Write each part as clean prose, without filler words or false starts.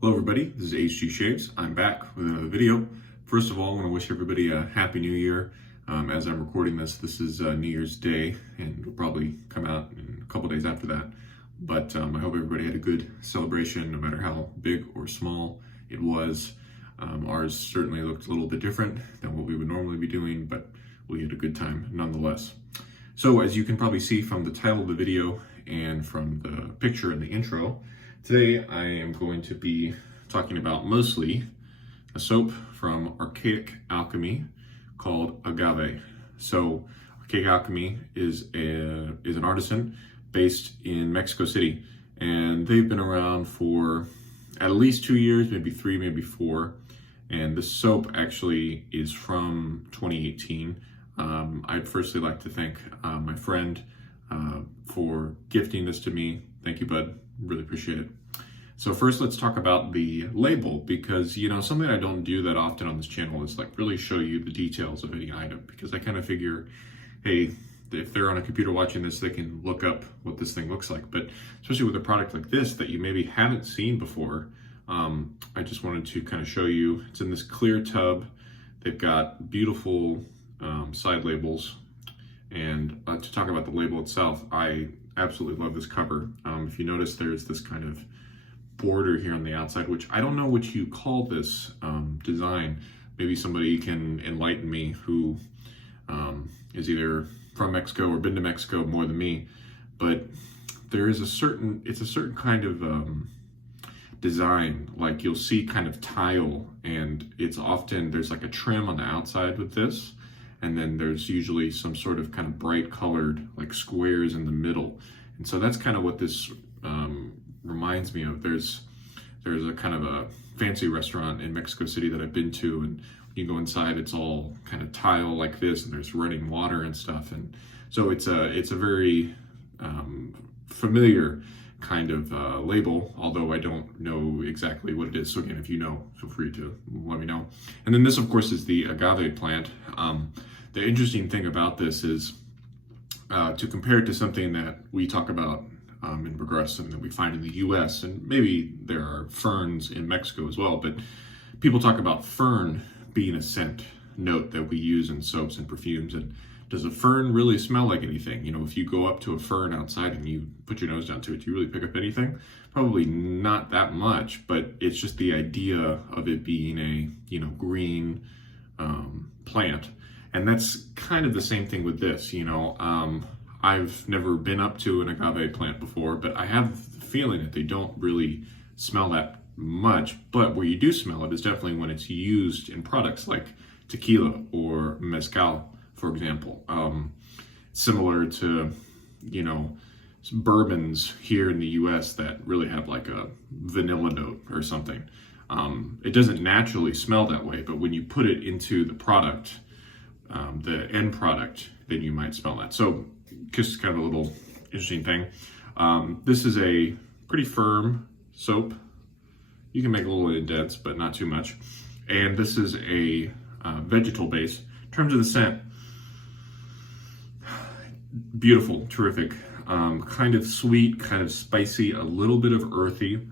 Hello everybody, this is HG Shaves. I'm back with another video. First of all, I want to wish everybody a Happy New Year. As I'm recording this is New Year's Day, and it'll probably come out in a couple days after that. But I hope everybody had a good celebration, no matter how big or small it was. Ours certainly looked a little bit different than what we would normally be doing, but we had a good time nonetheless. So as you can probably see from the title of the video and from the picture in the intro, today I am going to be talking about mostly a soap from Archaic Alchemy called Agave. So Archaic Alchemy is an artisan based in Mexico City, and they've been around for at least 2 years, maybe 3, maybe 4. And this soap actually is from 2018. I'd firstly like to thank my friend for gifting this to me. Thank you, bud. Really appreciate it. So first, let's talk about the label, because, you know, something I don't do that often on this channel is like really show you the details of any item, because I kind of figure, hey, if they're on a computer watching this, they can look up what this thing looks like. But especially with a product like this that you maybe haven't seen before, I just wanted to kind of show you. It's in this clear tub. They've got beautiful side labels. And to talk about the label itself, I absolutely love this cover. If you notice, there's this kind of border here on the outside, which I don't know what you call this design. Maybe somebody can enlighten me who is either from Mexico or been to Mexico more than me. But there is it's a certain kind of design, like you'll see kind of tile, and it's often, there's like a trim on the outside with this, and then there's usually some sort of kind of bright colored like squares in the middle. And so that's kind of what this reminds me of. There's a kind of a fancy restaurant in Mexico City that I've been to, and when you go inside, it's all kind of tile like this, and there's running water and stuff. And so it's a very familiar kind of label, although I don't know exactly what it is. So again, if you know, feel free to let me know. And then this, of course, is the agave plant. The interesting thing about this is to compare it to something that we talk about in Progress and that we find in the US, and maybe there are ferns in Mexico as well, but people talk about fern being a scent note that we use in soaps and perfumes. And does a fern really smell like anything? You know, if you go up to a fern outside and you put your nose down to it, do you really pick up anything? Probably not that much, but it's just the idea of it being a, you know, green plant. And that's kind of the same thing with this, you know. I've never been up to an agave plant before, but I have the feeling that they don't really smell that much. But where you do smell it is definitely when it's used in products like tequila or mezcal, for example. Similar to, you know, bourbons here in the US that really have like a vanilla note or something. It doesn't naturally smell that way, but when you put it into the product, the end product, then you might smell that. So just kind of a little interesting thing. This is a pretty firm soap. You can make a little indents, but not too much. And this is a vegetal base. In terms of the scent, beautiful, terrific. Kind of sweet, kind of spicy, a little bit of earthy.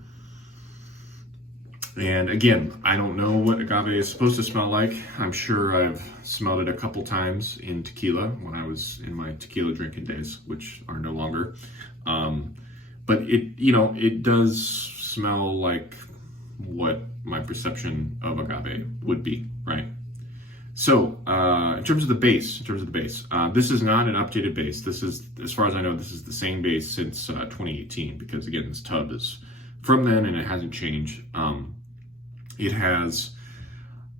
And again, I don't know what agave is supposed to smell like. I'm sure I've smelled it a couple times in tequila when I was in my tequila drinking days, which are no longer. But it, you know, it does smell like what my perception of agave would be, right? So in terms of the base, this is not an updated base. This is, as far as I know, this is the same base since 2018, because again, this tub is from then and it hasn't changed. It has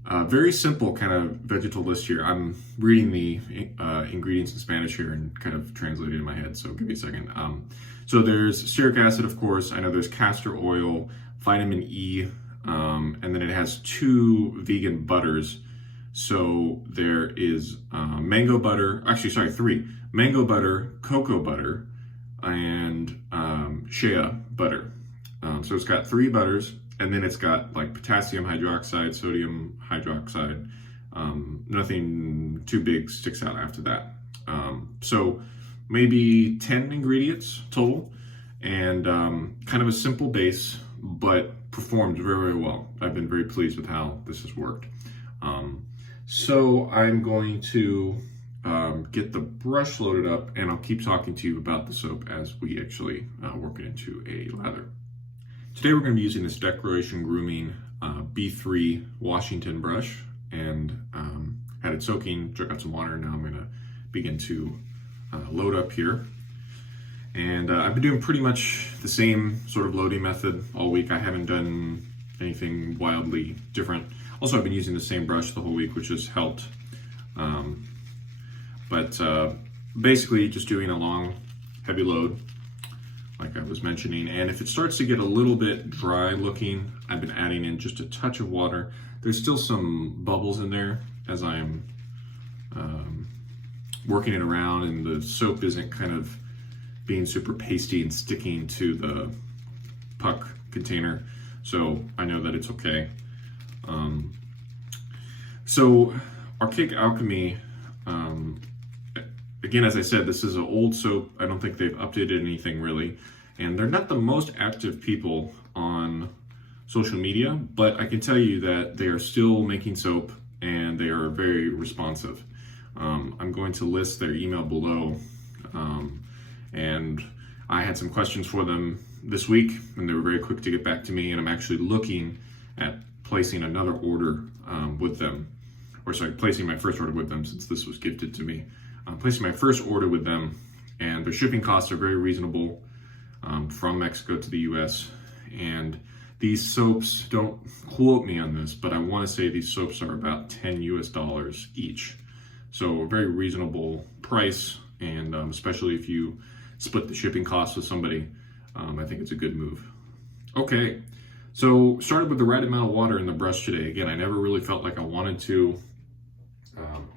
a very simple kind of vegetal list here. I'm reading the ingredients in Spanish here and kind of translating it in my head, so give me a second. So there's stearic acid, of course. I know there's castor oil, vitamin E, and then it has 2 vegan butters. So there is mango butter, actually, sorry, 3. Mango butter, cocoa butter, and shea butter. So it's got 3 butters. And then it's got like potassium hydroxide, sodium hydroxide. Nothing too big sticks out after that. So maybe 10 ingredients total, and kind of a simple base, but performed very, very well. I've been very pleased with how this has worked. So I'm going to get the brush loaded up, and I'll keep talking to you about the soap as we actually work it into a lather. Today we're going to be using this Declaration Grooming B3 Washington brush, and had it soaking, got some water. Now I'm going to begin to load up here. And I've been doing pretty much the same sort of loading method all week. I haven't done anything wildly different. Also, I've been using the same brush the whole week, which has helped. But basically just doing a long, heavy load, like I was mentioning. And if it starts to get a little bit dry looking, I've been adding in just a touch of water. There's still some bubbles in there as I'm working it around, and the soap isn't kind of being super pasty and sticking to the puck container. So I know that it's okay. So Archaic Alchemy, again, as I said, this is an old soap. I don't think they've updated anything really. And they're not the most active people on social media, but I can tell you that they are still making soap and they are very responsive. I'm going to list their email below. And I had some questions for them this week, and they were very quick to get back to me, and I'm actually looking at placing another order with them. Or sorry, placing my first order with them, since this was gifted to me. I'm placing my first order with them, and their shipping costs are very reasonable from Mexico to the US. And these soaps, don't quote me on this, but I want to say these soaps are about $10 US each. So a very reasonable price, and especially if you split the shipping costs with somebody, I think it's a good move. Okay, so started with the right amount of water in the brush today. Again, I never really felt like I wanted to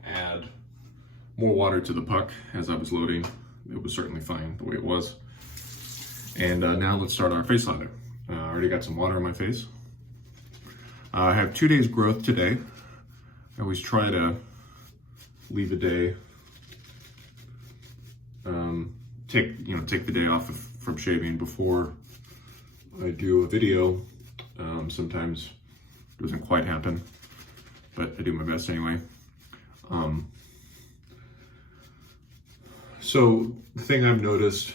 add more water to the puck as I was loading. It was certainly fine the way it was. And now let's start our face lather. I already got some water on my face. I have 2 days growth today. I always try to leave a day, take the day off from shaving before I do a video. Sometimes it doesn't quite happen, but I do my best anyway. So the thing I've noticed,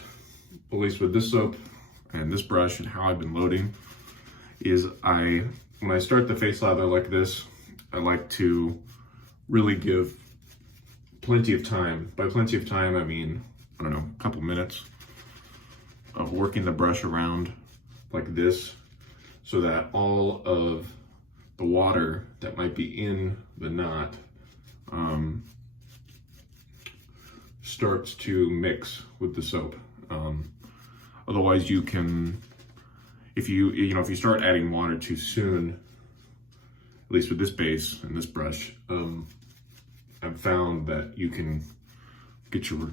at least with this soap and this brush and how I've been loading, is when I start the face lather like this, I like to really give plenty of time. By plenty of time, I mean, I don't know, a couple minutes of working the brush around like this, so that all of the water that might be in the knot starts to mix with the soap. Otherwise, you can, if you start adding water too soon, at least with this base and this brush, I've found that you can get your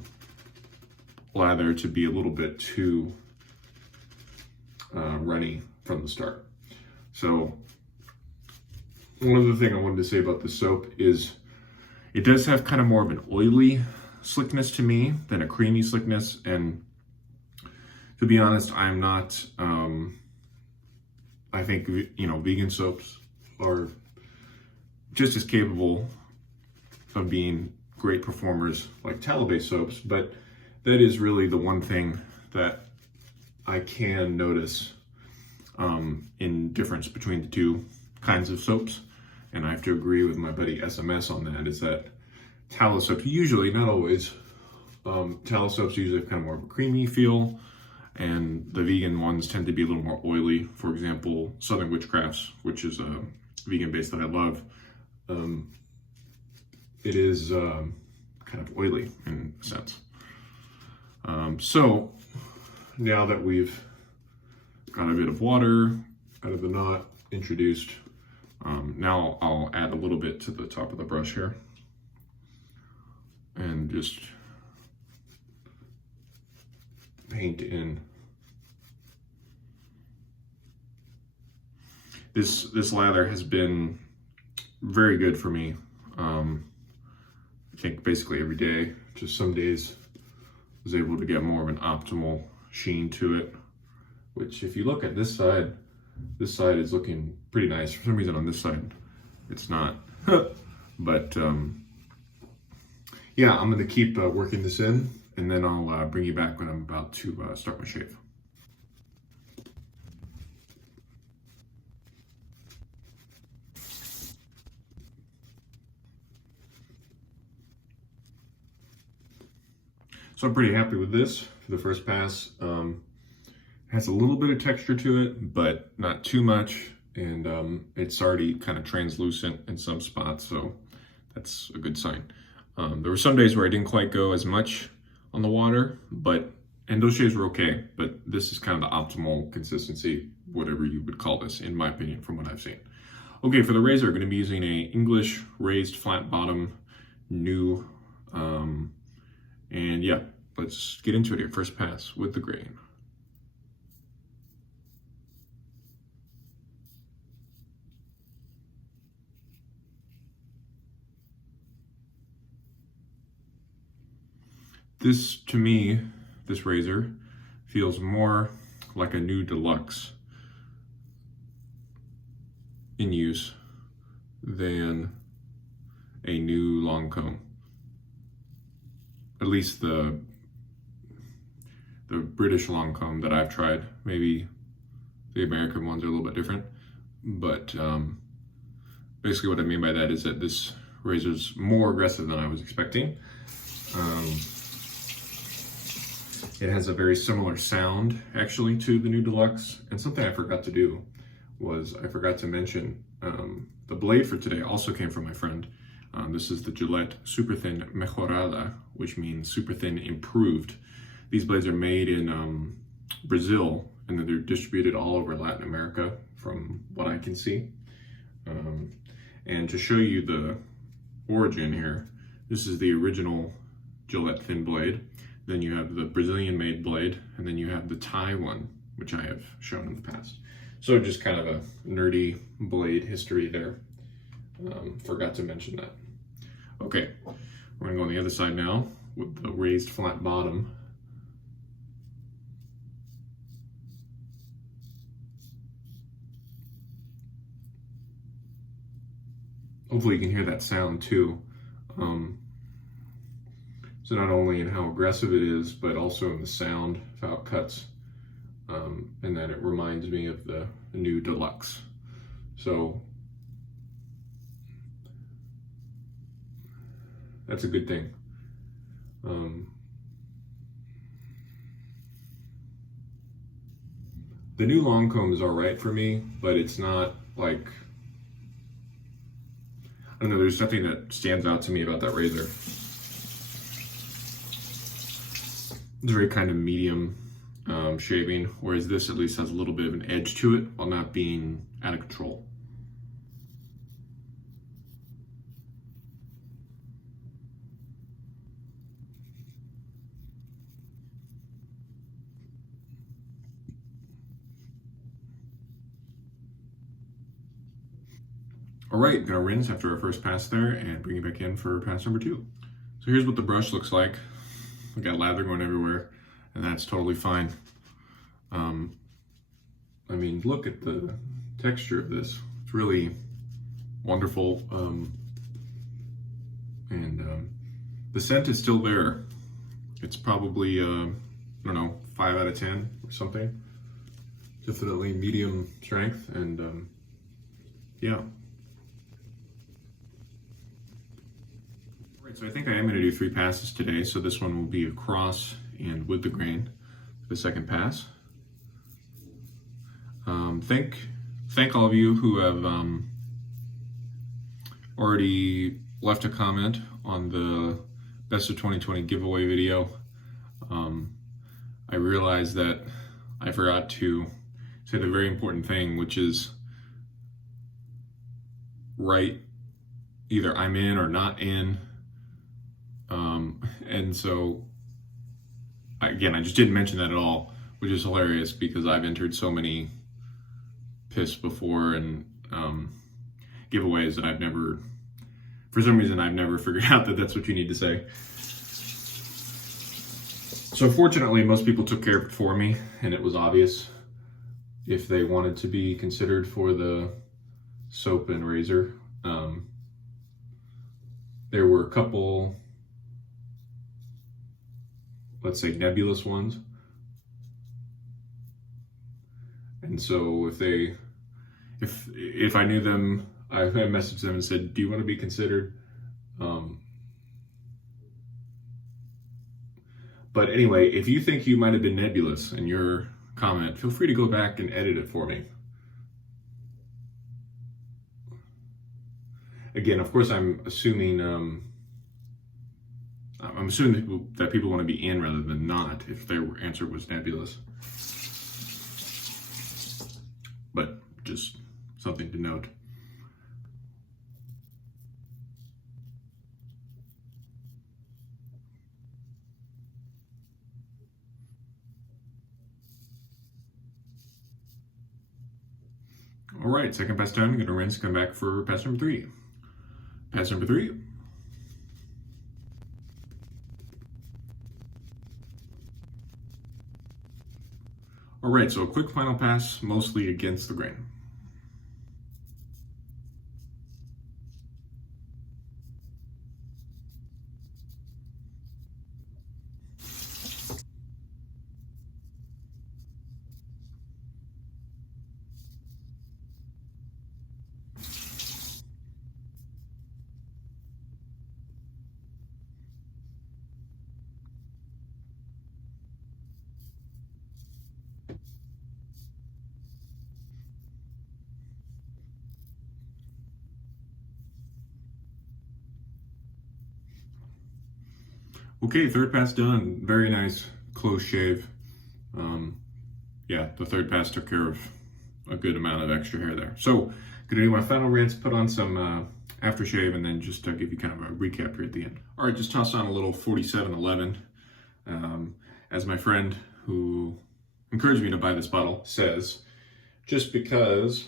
lather to be a little bit too runny from the start. So one other thing I wanted to say about the soap is it does have kind of more of an oily slickness to me than a creamy slickness. And to be honest, I'm not, I think, vegan soaps are just as capable of being great performers like tallow-based soaps, but that is really the one thing that I can notice in difference between the two kinds of soaps. And I have to agree with my buddy SMS on that, is that tallow soaps usually, not always, tallow soaps usually have kind of more of a creamy feel, and the vegan ones tend to be a little more oily. For example, Southern Witchcrafts, which is a vegan base that I love, it is kind of oily in a sense. So now that we've got a bit of water out of the knot introduced, now I'll add a little bit to the top of the brush here and just paint in. This lather has been very good for me. I think basically every day. Just some days I was able to get more of an optimal sheen to it, which if you look at this side, This side is looking pretty nice. For some reason on this side, it's not. But yeah, I'm gonna keep working this in, and then I'll bring you back when I'm about to start my shave. So I'm pretty happy with this for the first pass. Has a little bit of texture to it, but not too much, and it's already kind of translucent in some spots, so that's a good sign. There were some days where I didn't quite go as much on the water, and those shaves were okay, but this is kind of the optimal consistency, whatever you would call this, in my opinion, from what I've seen. Okay, for the razor, I'm going to be using a English raised flat bottom new, and yeah, let's get into it here. First pass with the grain. This, to me, this razor feels more like a new Deluxe in use than a new long comb. At least the British long comb that I've tried. Maybe the American ones are a little bit different, but basically what I mean by that is that this razor's more aggressive than I was expecting. It has a very similar sound, actually, to the new Deluxe. And something I forgot to do was I forgot to mention the blade for today also came from my friend. This is the Gillette Super Thin Mejorada, which means super thin improved. These blades are made in Brazil, and then they're distributed all over Latin America, from what I can see. And to show you the origin here, this is the original Gillette thin blade. Then you have the Brazilian made blade, and then you have the Thai one, which I have shown in the past. So just kind of a nerdy blade history there. Forgot to mention that. Okay, we're gonna go on the other side now with the raised flat bottom. Hopefully you can hear that sound too. So not only in how aggressive it is, but also in the sound of how it cuts. And that it reminds me of the new Deluxe. So that's a good thing. The new long comb is all right for me, but it's not like, I don't know, there's nothing that stands out to me about that razor. It's very kind of medium shaving, whereas this at least has a little bit of an edge to it while not being out of control. All right, gonna rinse after our first pass there and bring it back in for pass number 2. So here's what the brush looks like. We got lather going everywhere, and that's totally fine. I mean, look at the texture of this. It's really wonderful. The scent is still there. It's probably, I don't know, 5 out of 10 or something. Definitely medium strength, and yeah. All right, so I think I am going to do 3 passes today. So this one will be across and with the grain for the second pass. Thank all of you who have already left a comment on the Best of 2020 giveaway video. I realized that I forgot to say the very important thing, which is write either I'm in or not in. And so, again, I just didn't mention that at all, which is hilarious because I've entered so many piss before and giveaways that I've never, for some reason, I've never figured out that that's what you need to say. So fortunately, most people took care of it for me, and it was obvious. if they wanted to be considered for the soap and razor. There were a couple, let's say, nebulous ones. And so if I knew them, I messaged them and said, do you want to be considered? But anyway, if you think you might have been nebulous in your comment, feel free to go back and edit it for me. Again, of course, I'm assuming that people want to be in rather than not if their answer was nebulous. But just something to note. All right, second pass done. I'm going to rinse, come back for pass number 3. Pass number 3. All right, so a quick final pass, mostly against the grain. Okay, third pass done. Very nice, close shave. Yeah, the third pass took care of a good amount of extra hair there. So, gonna do my final rinse, put on some aftershave, and then just give you kind of a recap here at the end. All right, just tossed on a little 4711. As my friend who encouraged me to buy this bottle says, just because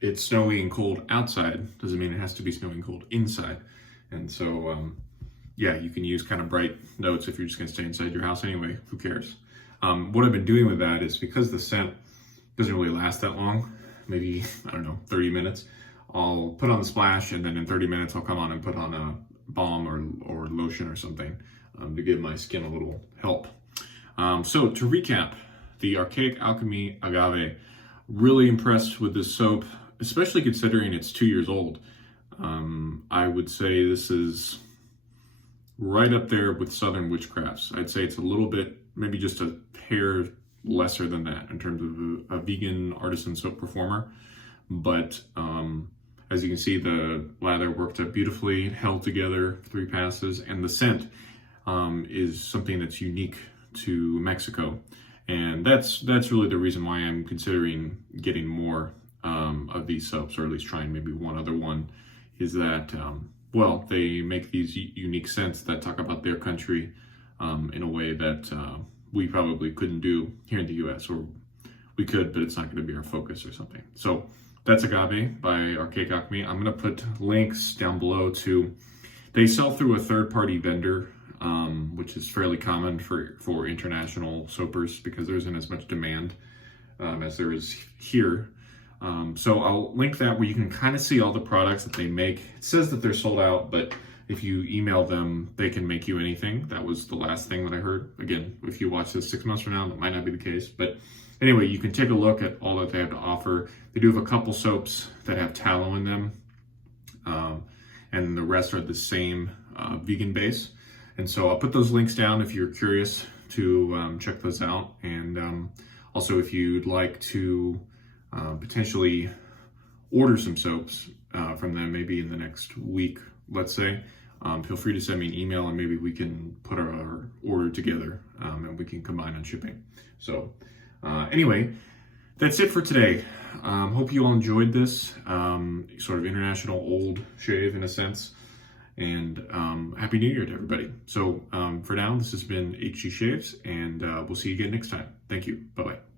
it's snowy and cold outside doesn't mean it has to be snowy and cold inside. And so, yeah, you can use kind of bright notes if you're just gonna stay inside your house anyway, who cares? What I've been doing with that is because the scent doesn't really last that long, maybe, I don't know, 30 minutes, I'll put on the splash and then in 30 minutes I'll come on and put on a balm or lotion or something to give my skin a little help. So to recap, the Archaic Alchemy Agave, really impressed with this soap, especially considering it's 2 years old. I would say this is right up there with Southern Witchcrafts. I'd say it's a little bit, maybe just a hair lesser than that in terms of a vegan artisan soap performer. But as you can see, the lather worked out beautifully, held together 3 passes, and the scent is something that's unique to Mexico. And that's really the reason why I'm considering getting more of these soaps, or at least trying maybe one other one, is that, well, they make these unique scents that talk about their country in a way that we probably couldn't do here in the US, or we could, but it's not going to be our focus or something. So that's Agave by Archaic Alchemy. I'm going to put links down below to, they sell through a third-party vendor, which is fairly common for international soapers because there isn't as much demand as there is here. So I'll link that where you can kind of see all the products that they make. It says that they're sold out, but if you email them, they can make you anything. That was the last thing that I heard. Again, if you watch this 6 months from now, that might not be the case. But anyway, you can take a look at all that they have to offer. They do have a couple soaps that have tallow in them, and the rest are the same vegan base. And so I'll put those links down if you're curious to check those out. And also, if you'd like to potentially order some soaps from them, maybe in the next week, let's say, feel free to send me an email and maybe we can put our order together and we can combine on shipping. So anyway, that's it for today. Hope you all enjoyed this sort of international old shave in a sense. And Happy New Year to everybody. So for now, this has been HG Shaves, and we'll see you again next time. Thank you. Bye-bye.